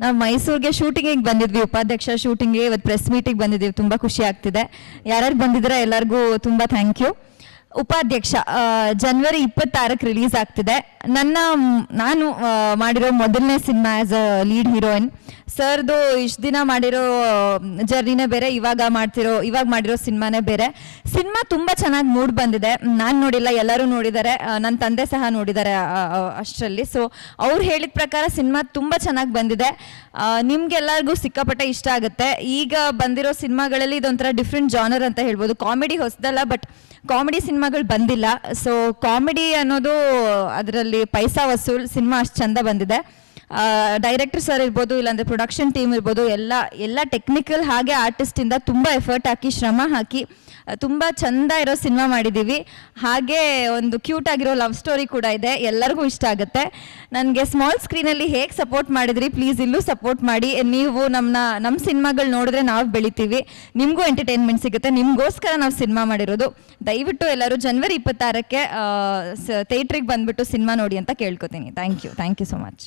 ನಾವು ಮೈಸೂರಿಗೆ ಶೂಟಿಂಗಿಗೆ ಬಂದಿದ್ವಿ. ಉಪಾಧ್ಯಕ್ಷ ಶೂಟಿಂಗ್ಗೆ ಇವತ್ತು ಪ್ರೆಸ್ ಮೀಟಿಗೆ ಬಂದಿದ್ದೀವಿ ತುಂಬ ಖುಷಿ ಆಗ್ತಿದೆ. ಯಾರ್ಯಾರು ಬಂದಿದ್ದೀರಾ ಎಲ್ಲರಿಗೂ ತುಂಬ ಥ್ಯಾಂಕ್ ಯು ಉಪಾಧ್ಯಕ್ಷ ಜನವರಿ ಇಪ್ಪತ್ತಾರಕ್ಕೆ ರಿಲೀಸ್ ಆಗ್ತಿದೆ. ನನ್ನ, ನಾನು ಮಾಡಿರೋ ಮೊದಲನೇ cinema as a lead heroine ಸರ್ದು ಇಷ್ಟು ದಿನ ಮಾಡಿರೋ ಜರ್ನಿನೇ ಬೇರೆ, ಇವಾಗ ಮಾಡ್ತಿರೋ, ಇವಾಗ ಮಾಡಿರೋ ಸಿನಿಮಾನೇ ಬೇರೆ. ಸಿನಿಮಾ ತುಂಬ ಚೆನ್ನಾಗಿ ಮೂಡ್ ಬಂದಿದೆ. ನಾನು ನೋಡಿಲ್ಲ, ಎಲ್ಲರೂ ನೋಡಿದ್ದಾರೆ. ನನ್ನ ತಂದೆ ಸಹ ನೋಡಿದ್ದಾರೆ ಅಷ್ಟರಲ್ಲಿ. ಸೊ ಅವ್ರು ಹೇಳಿದ ಪ್ರಕಾರ ಸಿನಿಮಾ ತುಂಬ ಚೆನ್ನಾಗಿ ಬಂದಿದೆ. ನಿಮ್ಗೆಲ್ಲರಿಗೂ ಸಿಕ್ಕಾಪಟ್ಟೆ ಇಷ್ಟ ಆಗುತ್ತೆ. ಈಗ ಬಂದಿರೋ ಸಿನಿಮಾಗಳಲ್ಲಿ ಇದೊಂಥರ ಡಿಫ್ರೆಂಟ್ ಜಾನರ್ ಅಂತ ಹೇಳ್ಬೋದು. ಕಾಮಿಡಿ ಹೊಸದಲ್ಲ ಬಟ್ ಕಾಮಿಡಿ ಸಿನಿಮಾಗಳು ಬಂದಿಲ್ಲ. ಸೊ ಕಾಮಿಡಿ ಅನ್ನೋದು ಅದರಲ್ಲಿ ಪೈಸಾ ವಸೂಲ್ ಸಿನಿಮಾ ಅಷ್ಟು ಚಂದ ಬಂದಿದೆ. ಡೈರೆಕ್ಟರ್ ಸರ್ ಇರ್ಬೋದು, ಇಲ್ಲಾಂದರೆ ಪ್ರೊಡಕ್ಷನ್ ಟೀಮ್ ಇರ್ಬೋದು, ಎಲ್ಲ ಎಲ್ಲ ಟೆಕ್ನಿಕಲ್ ಹಾಗೆ ಆರ್ಟಿಸ್ಟಿಂದ ತುಂಬ ಎಫರ್ಟ್ ಹಾಕಿ, ಶ್ರಮ ಹಾಕಿ ತುಂಬ ಚಂದ ಇರೋ ಸಿನಿಮಾ ಮಾಡಿದ್ದೀವಿ ಹಾಗೆ ಒಂದು ಕ್ಯೂಟ್ ಆಗಿರೋ ಲವ್ ಸ್ಟೋರಿ ಕೂಡ ಇದೆ, ಎಲ್ಲರಿಗೂ ಇಷ್ಟ ಆಗುತ್ತೆ. ನನಗೆ ಸ್ಮಾಲ್ ಸ್ಕ್ರೀನಲ್ಲಿ ಹೇಗೆ ಸಪೋರ್ಟ್ ಮಾಡಿದ್ರಿ ಪ್ಲೀಸ್ ಇಲ್ಲೂ ಸಪೋರ್ಟ್ ಮಾಡಿ. ನೀವು ನಮ್ಮನ್ನ ನಮ್ಮ ಸಿನಿಮಾಗಳು ನೋಡಿದ್ರೆ ನಾವು ಬೆಳಿತೀವಿ. ನಿಮಗೂ ಎಂಟರ್ಟೈನ್ಮೆಂಟ್ ಸಿಗುತ್ತೆ, ನಿಮಗೋಸ್ಕರ ನಾವು ಸಿನಿಮಾ ಮಾಡಿರೋದು. ದಯವಿಟ್ಟು ಎಲ್ಲರೂ ಜನವರಿ ಇಪ್ಪತ್ತಾರಕ್ಕೆ ಥಿಯೇಟ್ರಿಗೆ ಬಂದುಬಿಟ್ಟು ಸಿನಿಮಾ ನೋಡಿ ಅಂತ ಕೇಳ್ಕೊತೀನಿ. Thank you thank you so much